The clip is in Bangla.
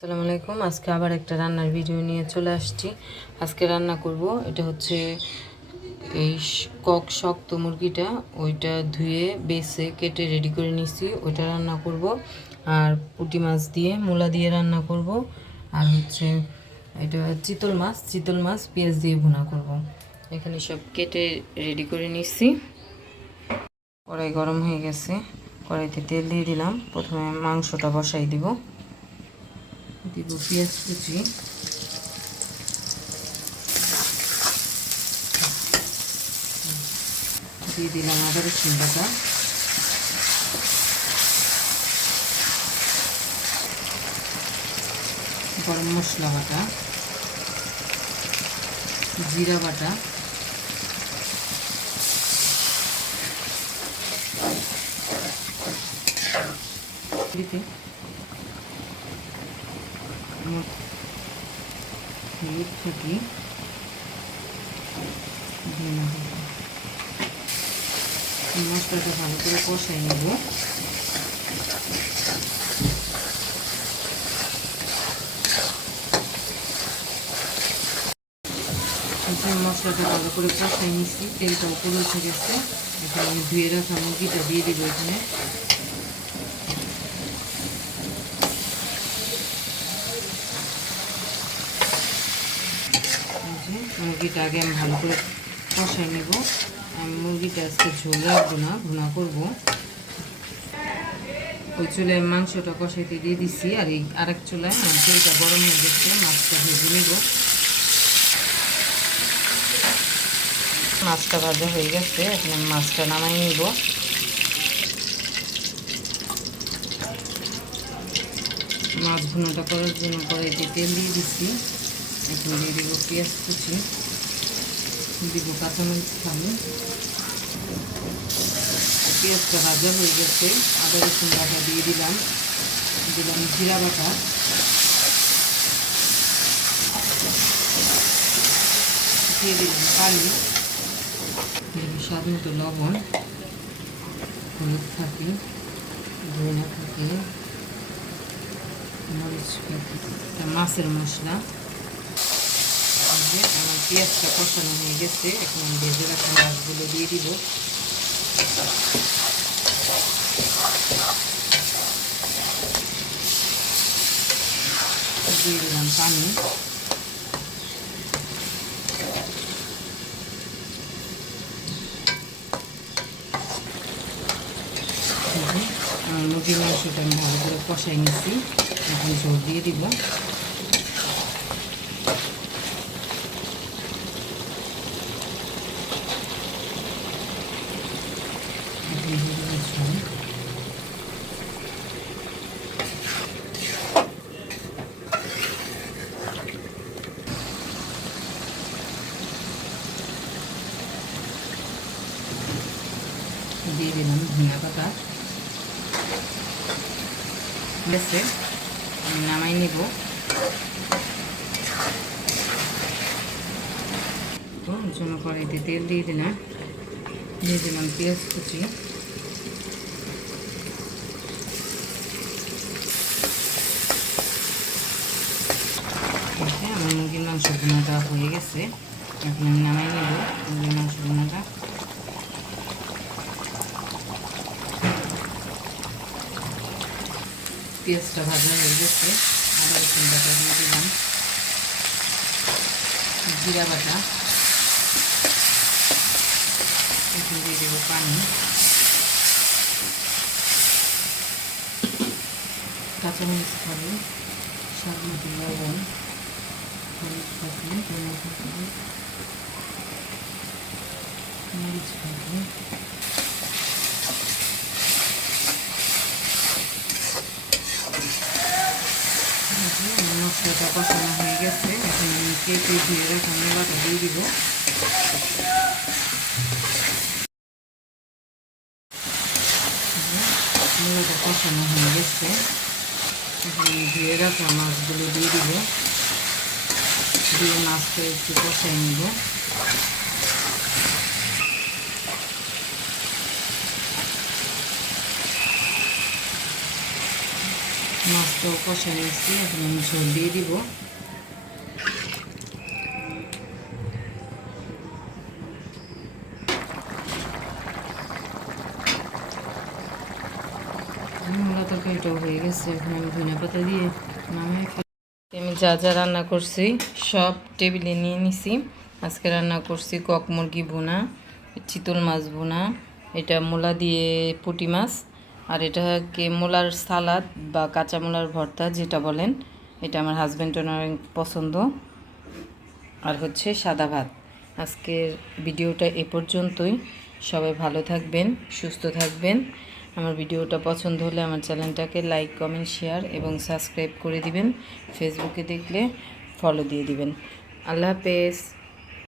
আসসালামু আলাইকুম। আজকে আবার একটা রান্নার ভিডিও নিয়ে চলে আসছি। আজকে রান্না করব, এটা হচ্ছে এই কক শক্ত মুরগিটা, ওইটা ধুয়ে, বেছে, কেটে রেডি করে নিছি, ওইটা রান্না করব। আর পুঁটি মাছ দিয়ে মূলা দিয়ে রান্না করব। আর হচ্ছে এটা চিতল মাছ চিতল মাছ পেঁয়াজ দিয়ে ভুনা করব। এখানে সব কেটে রেডি করে নিছি। কড়াই গরম হয়ে গেছে, কড়াইতে তেল দিয়ে দিলাম। প্রথমে মাংসটা বসাই দিব। দিব পেঁয়াজ কুচি দিয়ে দিলাম আদা রসুন বাটা। গরম মশলা বাটা। জিরা বাটা। দিতে হলুদ থাকি মশলাটা ভালো করে কষাই নেব। মশলাটা ভালো করে কষাই নিচ্ছি। তেলটা উপরে উঠে গেছে। এখন আমি ধুয়ে রাখা মুরগিটা দিয়ে দিব এখানে এই যে মুরগিটা আগে আমি ভালো করে কষাই নেব। আমি মুরগিটা আজকে ঝোল রাখব না, ভুনা করব। ওই চুলায় মাংসটা কষাইতে দিয়ে দিচ্ছি আর এই আরেক চুলায় আমার তেলটা গরম হয়ে গেছে, মাছটা ভেজে নেব। মাছটা ভাজা হয়ে গেছে, এখন মাছটা নামাই নিব। মাছ ভুনাটা করার জন্য কড়াইতে তেল দিয়ে দিচ্ছি এখন দিয়ে দিব পেঁয়াজ কুচি দিব কাঁচামরিচ খালি পেঁয়াজটা ভাজা হয়ে গেছে আদা রসুন বাটা দিয়ে দিলাম দিলাম জিরা বাটা দিয়ে দিলাম পানি স্বাদ মতো লবণ হলুদ থাকি ধনিয়া থাকি মরিচ থাকি মাছের মশলা পেঁয়াজটা কষানো হয়ে গেছে, এখন আমি ভেজে রাখা মাছগুলো দিয়ে দিব। দিয়ে দিলাম পানি। মুরগির মাংসটা আমি ভালো করে কষাই নিচ্ছি এখন ঝোল দিয়ে দিব এখন দিয়ে দিব ঝোল দিয়ে দিলাম ধনিয়া পাতা বেশে নামাই নিব জন্য কড়াইতে তেল দিয়ে দিলাম দিয়ে দিলাম পেঁয়াজ কুচি আমার মুরগির মাংস ভুনাটা হয়ে গেছে এখন আমি নামাই নেব মুরগির মাংস ভুনাটা পেঁয়াজটা ভাজা হয়ে গেছে। আদা রসুন বাটা দিয়ে দিলাম। জিরা বাটা। এখন দিয়ে দেবো পানি। কাঁচামরিচ খাব স্বাদ মতো লবণ, হলুদ খাব খাব মরিচ খাব মশলাটা কষানো হয়ে গেছে। এখন আমি কেটে ধুয়ে রাখা মেলাটা দিয়ে দিব। মেলাটা কষানো হয়ে গেছে। এখন ধুয়ে রাখা মাছগুলো দিয়ে দিব। দিয়ে মাছটা একটু কষাই নিব। মাছটাও কষা নিয়েছি, এখন আমি ঝোল দিয়ে দিব। মূলা তরকারিটাও হয়ে গেছে, এখন আমি ধনিয়া পাতা দিয়ে নামাই আমি যা যা রান্না করছি, সব টেবিলে নিয়ে নিছি। আজকে রান্না করছি কক মুরগি বোনা চিতল মাছ বোনা এটা মূলা দিয়ে পুঁটি মাছ আর এটাকে মূলার সালাদ বা কাঁচা মূলার ভর্তা যেটা বলেন, এটা আমার হাজব্যান্ডের অনেক পছন্দ। আর হচ্ছে সাদা ভাত। আজকের ভিডিওটা এ পর্যন্তই। সবাই ভালো থাকবেন, সুস্থ থাকবেন। আমার ভিডিওটা পছন্দ হলে আমার চ্যানেলটাকে লাইক কমেন্ট শেয়ার এবং সাবস্ক্রাইব করে দিবেন। ফেসবুকে দেখলে ফলো দিয়ে দিবেন। আল্লাহ হাফেজ।